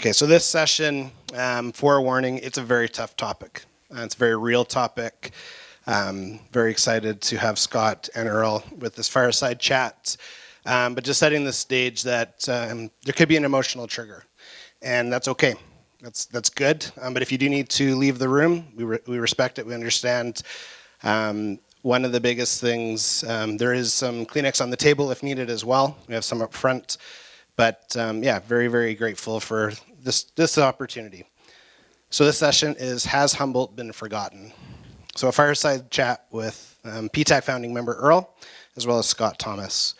Okay, so this session, forewarning, it's a very tough topic. It's a very real topic. Very excited to have Scott and Earl with this fireside chat. But just setting the stage that there could be an emotional trigger, and that's okay. That's good. But if you do need to leave the room, we respect it. We understand. One of the biggest things, there is some Kleenex on the table if needed as well. We have some up front. But yeah, very, very grateful for this opportunity. So this session is Has Humboldt Been Forgotten? So a fireside chat with PTTAC founding member Earl, as well as Scott Thomas.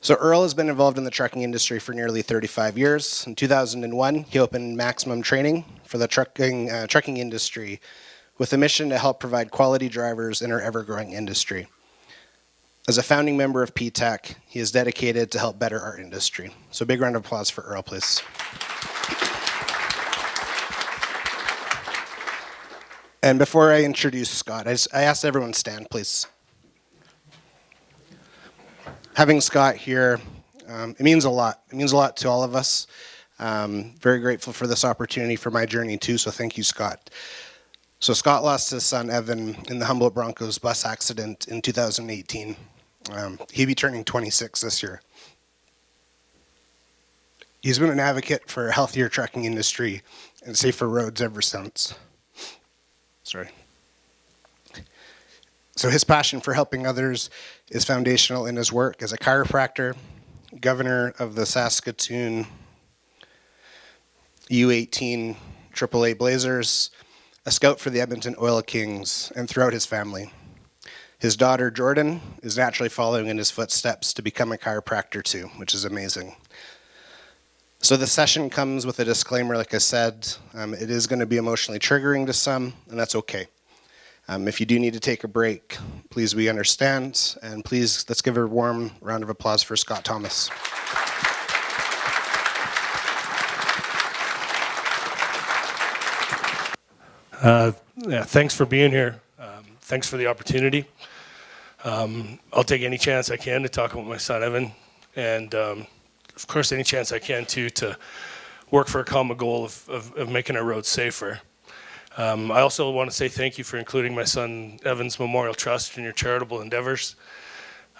So Earl has been involved in the trucking industry for nearly 35 years. In 2001, he opened Maximum Training for the trucking industry with a mission to help provide quality drivers in our ever-growing industry. As a founding member of PTTAC, he is dedicated to help better our industry. So a big round of applause for Earl, please. And before I introduce Scott, I asked everyone to stand, please. Having Scott here, it means a lot. It means a lot to all of us. Very grateful for this opportunity for my journey too, so thank you, Scott. So Scott lost his son, Evan, in the Humboldt Broncos bus accident in 2018. He'll be turning 26 this year. He's been an advocate for a healthier trucking industry and safer roads ever since. Sorry. So his passion for helping others is foundational in his work as a chiropractor, governor of the Saskatoon U18 AAA Blazers, a scout for the Edmonton Oil Kings, and throughout his family. His daughter, Jordan, is naturally following in his footsteps to become a chiropractor too, which is amazing. So the session comes with a disclaimer, like I said. It is going to be emotionally triggering to some, and that's okay. If you do need to take a break, please, we understand. And please, let's give a warm round of applause for Scott Thomas. Yeah, thanks for being here. Thanks for the opportunity. I'll take any chance I can to talk about my son, Evan, and of course, any chance I can to work for a common goal of making our roads safer. I also want to say thank you for including my son Evan's Memorial Trust in your charitable endeavors.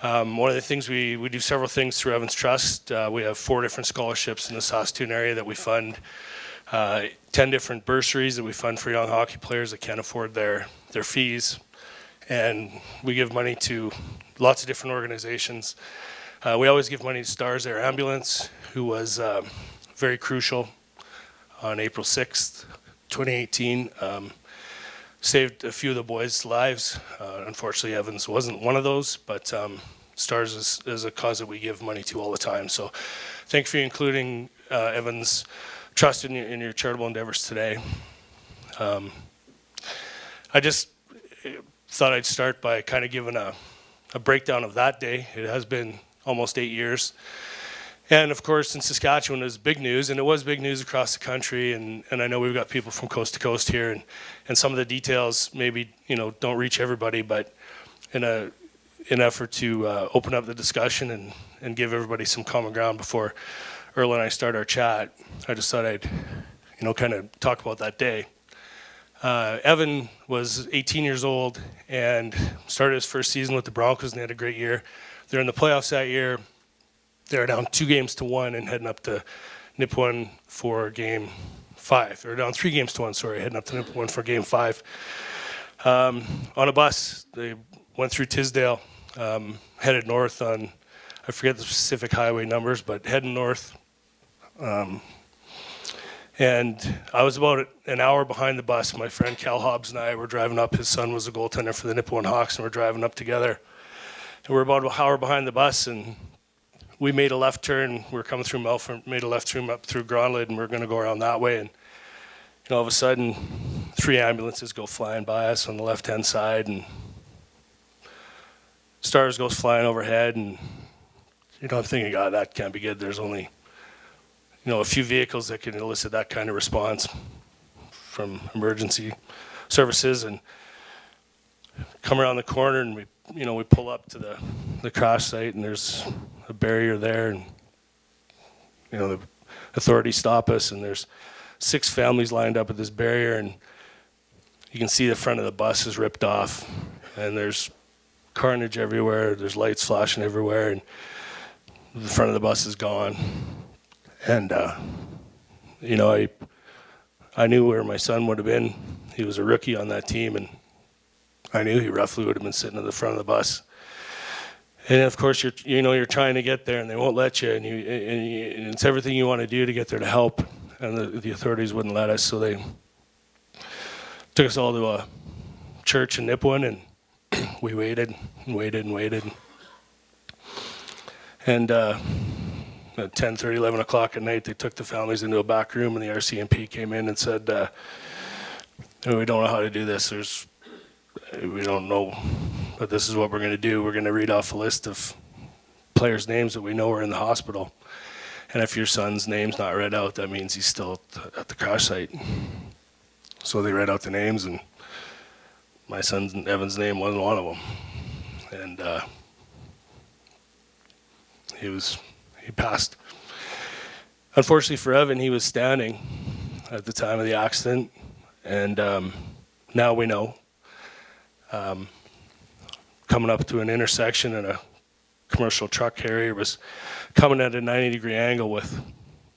One of the things we do several things through Evan's Trust. We have 4 different scholarships in the Saskatoon area that we fund, 10 different bursaries that we fund for young hockey players that can't afford their fees, and we give money to lots of different organizations. We always give money to Stars Air Ambulance, who was very crucial on April 6th, 2018. Saved a few of the boys' lives. Unfortunately, Evans wasn't one of those, but Stars is a cause that we give money to all the time. So thank you for including Evans' Trust in your charitable endeavors today. I just thought I'd start by kind of giving a breakdown of that day. It has been almost 8 years. And of course, in Saskatchewan, it was big news, and it was big news across the country. And I know we've got people from coast to coast here, and some of the details maybe don't reach everybody. But in an effort to open up the discussion and give everybody some common ground before Earl and I start our chat, I just thought I'd kind of talk about that day. Evan was 18 years old and started his first season with the Broncos, and they had a great year. They're in the playoffs that year. They're down 2-1 and heading up to Nipawin for Game 5. They're down 3-1, heading up to Nipawin for Game 5. On a bus, they went through Tisdale, headed north on, I forget the specific highway numbers, but heading north. And I was about an hour behind the bus. My friend Cal Hobbs and I were driving up. His son was a goaltender for the Nipawin Hawks, and we're driving up together. And we're about an hour behind the bus, and we made a left turn. We were coming through Melfort, made a left turn up through Gronlid, and we were going to go around that way. And all of a sudden, 3 ambulances go flying by us on the left-hand side, and Stars goes flying overhead. And I'm thinking, God, that can't be good. There's only a few vehicles that can elicit that kind of response from emergency services, and come around the corner, and we pull up to the crash site, and there's a barrier there, and authorities stop us, and there's 6 families lined up at this barrier, and you can see the front of the bus is ripped off, and there's carnage everywhere. There's lights flashing everywhere, and the front of the bus is gone. And I knew where my son would have been. He was a rookie on that team, and I knew he roughly would have been sitting at the front of the bus. And of course, you're trying to get there, and they won't let you, and it's everything you want to do to get there to help, and the authorities wouldn't let us, so they took us all to a church in Nipawin, and we waited and waited and waited. And at 10:30, 11 o'clock at night, they took the families into a back room, and the RCMP came in and said, we don't know how to do this. We don't know, but this is what we're going to do. We're going to read off a list of players' names that we know are in the hospital. And if your son's name's not read out, that means he's still at the crash site. So they read out the names, and my son Evan's name wasn't one of them. And he passed. Unfortunately for Evan, he was standing at the time of the accident, and now we know. Coming up to an intersection, and a commercial truck carrier was coming at a 90-degree angle with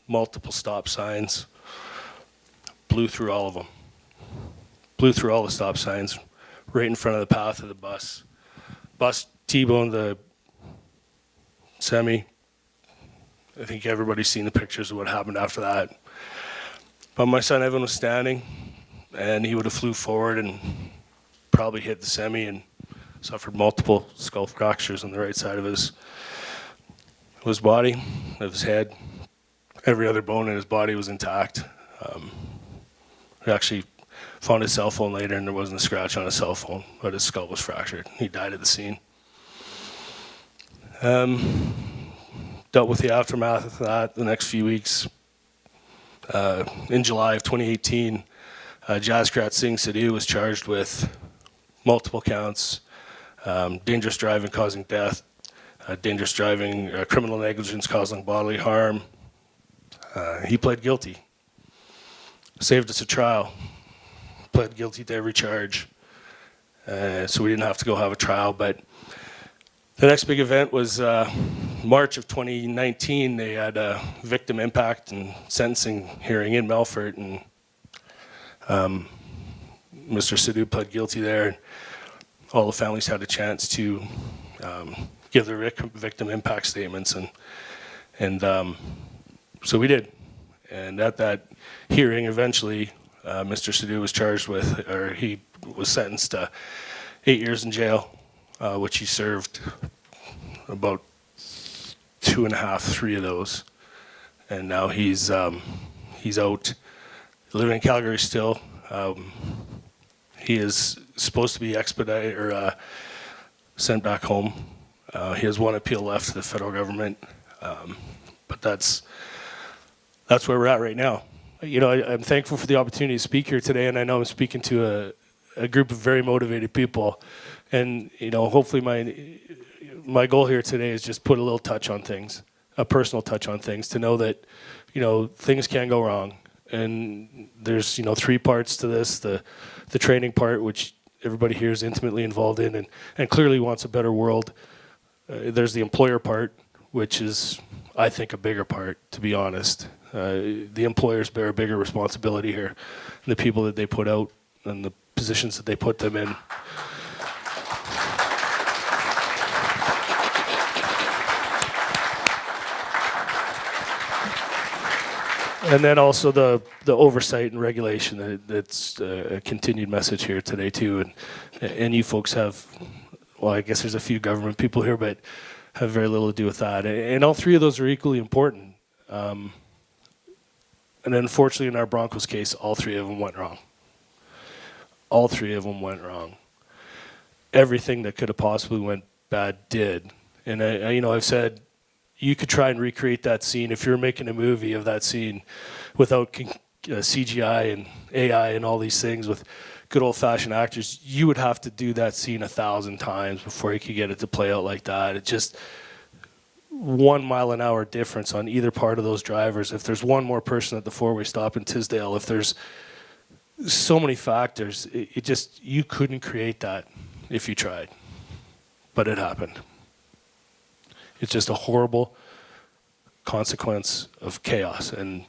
multiple stop signs. Blew through all of them. Blew through all the stop signs right in front of the path of the bus. Bus T-boned the semi. I think everybody's seen the pictures of what happened after that. But my son Evan was standing, and he would have flew forward and probably hit the semi and suffered multiple skull fractures on the right side of his body, of his head. Every other bone in his body was intact. We actually found his cell phone later, and there wasn't a scratch on his cell phone, but his skull was fractured. He died at the scene. Dealt with the aftermath of that the next few weeks. In July of 2018, Jaskrat Singh Sidhu was charged with multiple counts, dangerous driving causing death, dangerous driving, criminal negligence causing bodily harm. He pled guilty. Saved us a trial. Pled guilty to every charge. So we didn't have to go have a trial. But the next big event was March of 2019. They had a victim impact and sentencing hearing in Melfort, and Mr. Sidhu pled guilty there. All the families had a chance to give their victim impact statements, and so we did. And at that hearing, eventually, Mr. Sidhu was charged with, or he was sentenced to 8 years in jail, which he served about 2.5, 3 of those, and now he's out, living in Calgary still. He is supposed to be expedited or sent back home. He has one appeal left to the federal government, but that's where we're at right now. I'm thankful for the opportunity to speak here today, and I know I'm speaking to a group of very motivated people. And hopefully my goal here today is just put a little touch on things, a personal touch on things, to know that things can go wrong. And there's 3 parts to this: the training part, which everybody here is intimately involved in and clearly wants a better world. There's the employer part, which is, I think, a bigger part, to be honest. The employers bear a bigger responsibility here, the people that they put out and the positions that they put them in. And then also the oversight and regulation. That's a continued message here today too. And you folks have, well, I guess there's a few government people here, but have very little to do with that. And all 3 of those are equally important. And unfortunately, in our Broncos case, all 3 of them went wrong. All 3 of them went wrong. Everything that could have possibly went bad did. And I've said, you could try and recreate that scene if you're making a movie of that scene without CGI and AI and all these things, with good old-fashioned actors. You would have to do that scene 1,000 times before you could get it to play out like that. 1 mile an hour difference on either part of those drivers, if there's one more person at the four-way stop in Tisdale, if there's so many factors, it just, you couldn't create that if you tried. But it happened. It's just a horrible consequence of chaos, and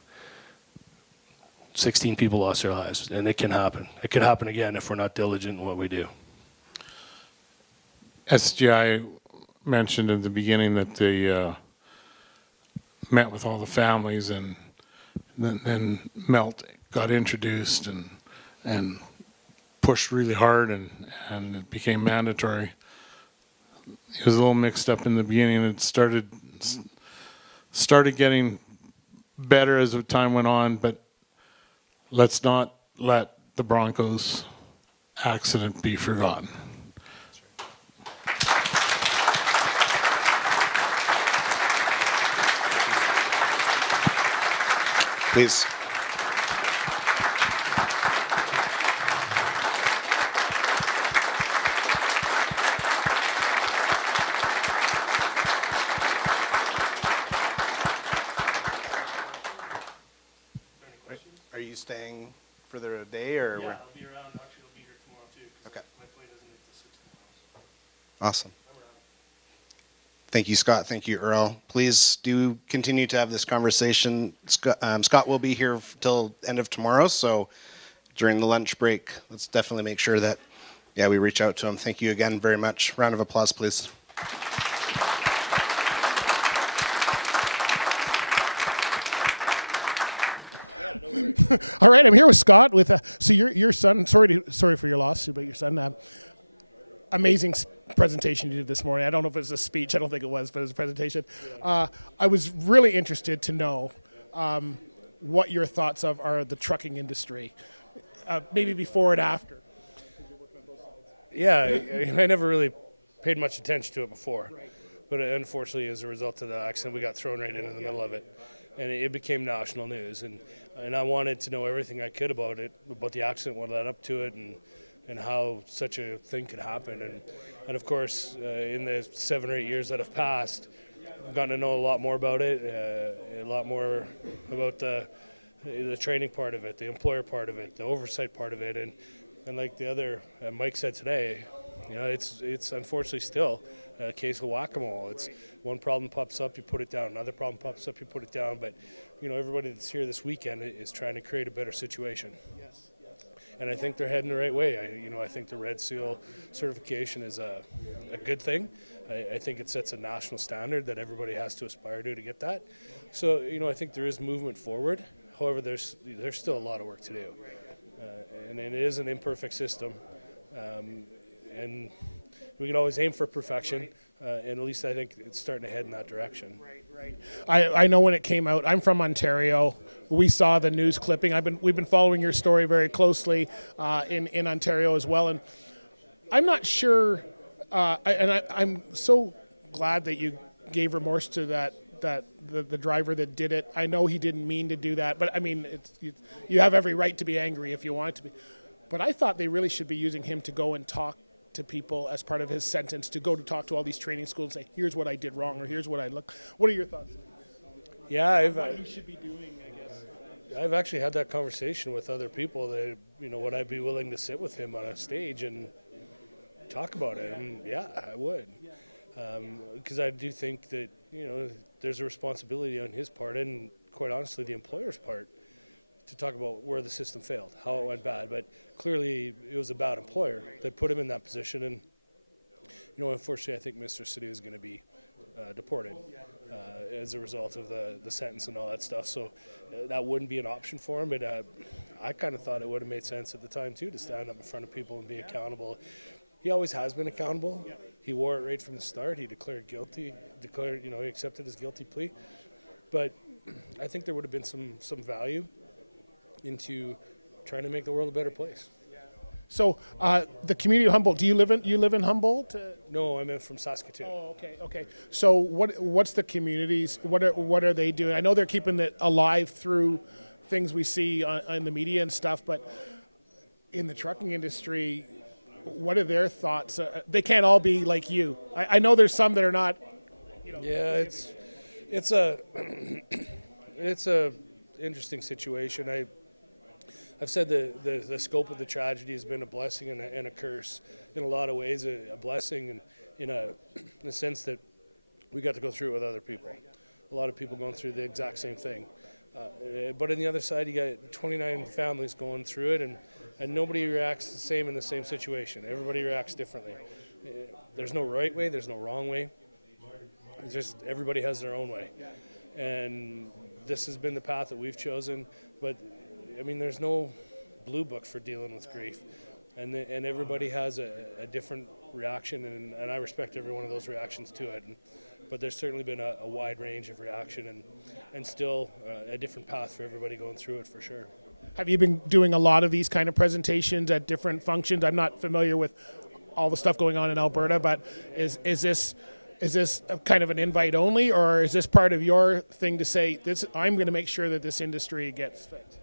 16 people lost their lives, and it can happen. It could happen again if we're not diligent in what we do. SGI mentioned in the beginning that they met with all the families, and then Melt got introduced and pushed really hard, and it became mandatory. It was a little mixed up in the beginning. It started getting better as the time went on, but let's not let the Broncos accident be forgotten. Please. Are you staying for the day, or? Yeah, I'll be around. Actually, I'll be here tomorrow too. Okay. My flight doesn't leave till 6 tomorrow. Awesome. Thank you, Scott. Thank you, Earl. Please do continue to have this conversation. Scott will be here till end of tomorrow, so during the lunch break, let's definitely make sure that, we reach out to him. Thank you again very much. Round of applause, please. All right, I'm here with Scott. So your son. Sorry for your loss, but your son. Amazing presentation you did this morning. I don't know if it was a speech. I don't think it was, but it was a presentation. I was really interested to know what your thoughts are the trucking industry, maybe before and after. Yeah, I never really paid much attention to it before. Right. But unfortunately, as a result of the accident, we got thrown right into the middle of it. And it became national news. And I wanted to know everything I could about it, about the accident, what led up to it, and how such a thing could happen. And of course, in the 7 or 8 years that have passed, I've gotten to know a lot more about it, a lot more about the training part of it, the employer part of it, the oversight part of it. And like the other Mike said today, it's unfortunately still a case of whack-a-mole. It's one problem pops up, you put it down. Another problem pops up, you put it down. But everybody that's here this weekend is trying to create a better situation. Yes. And I think they're heading the right way. I think the Red Seal certification is a good thing. I think it sets a national standard that everybody has to aspire to get that. So I think there is movement forward. However, there's still a lot of work to do, and it is an imperfect system. And we can always aim for perfection, and at least I think it's starting to head in that direction. Right. I know when it came out. I'm from Ontario. We saw the news clipping. We've been following your story very closely in Ontario as well, and I'm not sure. I'm so glad that you gave remorse to the driver that did it. I know he didn't mean to do that, but I mean, you have every right to be angry if you want to be. But I thought they really should be using him to go and talk to people as part of his sentence, to go to talk to all these training schools and say, here's what I did wrong, or here's what I look. What are your thoughts? Yeah, what he should be doing, I guess. I've actually had that conversation with other people that, would I be willing to sit with him on a stage and talk about it? And yeah, I would. Because I do think that, there's a responsibility on his part, and quite honestly, the employer's part, to talk about where the system failed, how it went bad. But clearly, it was a bad employer that put him in that position. And, unfortunately, I think Mr. City is going to be deported as a result of the sentence and all that stuff. So that wouldn't be an option for him. But I kind of thought it would have made sense at the time, too, to stand up in front of people and be accountable. He always has been accountable. He wore it right from the start. He declared guilty, he accepted his guilty plea. But I think there would have been some value into trying to make the world a better place. So the community of Humboldt. Do you live in Humboldt? No, I'm from Saskatoon. Oh, okay. So what's the communities? What are they doing? I know they're keeping it alive through things we see in the media and stuff, but in the trucking industry, what are their thoughts? They can't all be like you. I know there's some that are not, Yeah, it's a it's a interesting situation. I've said the scope of the tragedy has been a blessing and a curse in a lot of ways. A blessing and in a sense that we got to go through it with other people. A lot of people going through the exact same thing. But on the other side, you got 29 families going through it, and nobody reacts the same in the same situation. Everybody reacts differently. There's no right way. There's no wrong way. It's just everybody has their own way. And this has been the path that we've chosen. But, I mean, there's no blue book for dealing with grief. And everybody has a different reaction, and I respect every one of those reactions to it. But there's certainly been a wide range of reaction and still a different path for everybody going through it, for sure. Have you been doing a lot of these kind of presentations at different functions? I'm not familiar with all the stuff going on in Alberta, but is this a kind of an invite only, or is this part of your thing to say, this? I'm going to make sure that this industry gets fixed?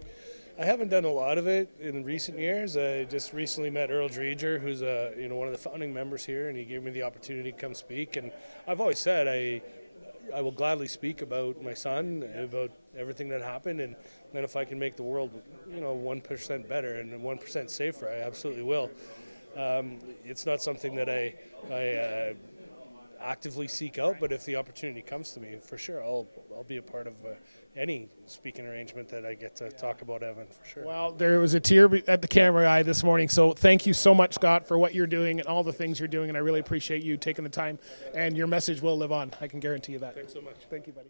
I haven't done a lot of it in recent years. I just recently met Earl Dreger, who's one of the founding members here, and he gave me the opportunity to come speak. And I've always said I will gladly speak about my son, about everything that happened, and then if I can make the world 1% better and 1% safer, I absolutely will. It's not something that I actively seek out, but if the opportunity comes to me, for sure, I'll be a part of any speaking arrangement that I get to talk about Evan, for sure. Well, there was a tear at the camera eye this morning, so thank you so much, Scott, for what you're doing and all the things you're doing, and I really appreciate you taking the time, and your message will live on. I can guarantee you that. Thanks so much. Thank you, buddy.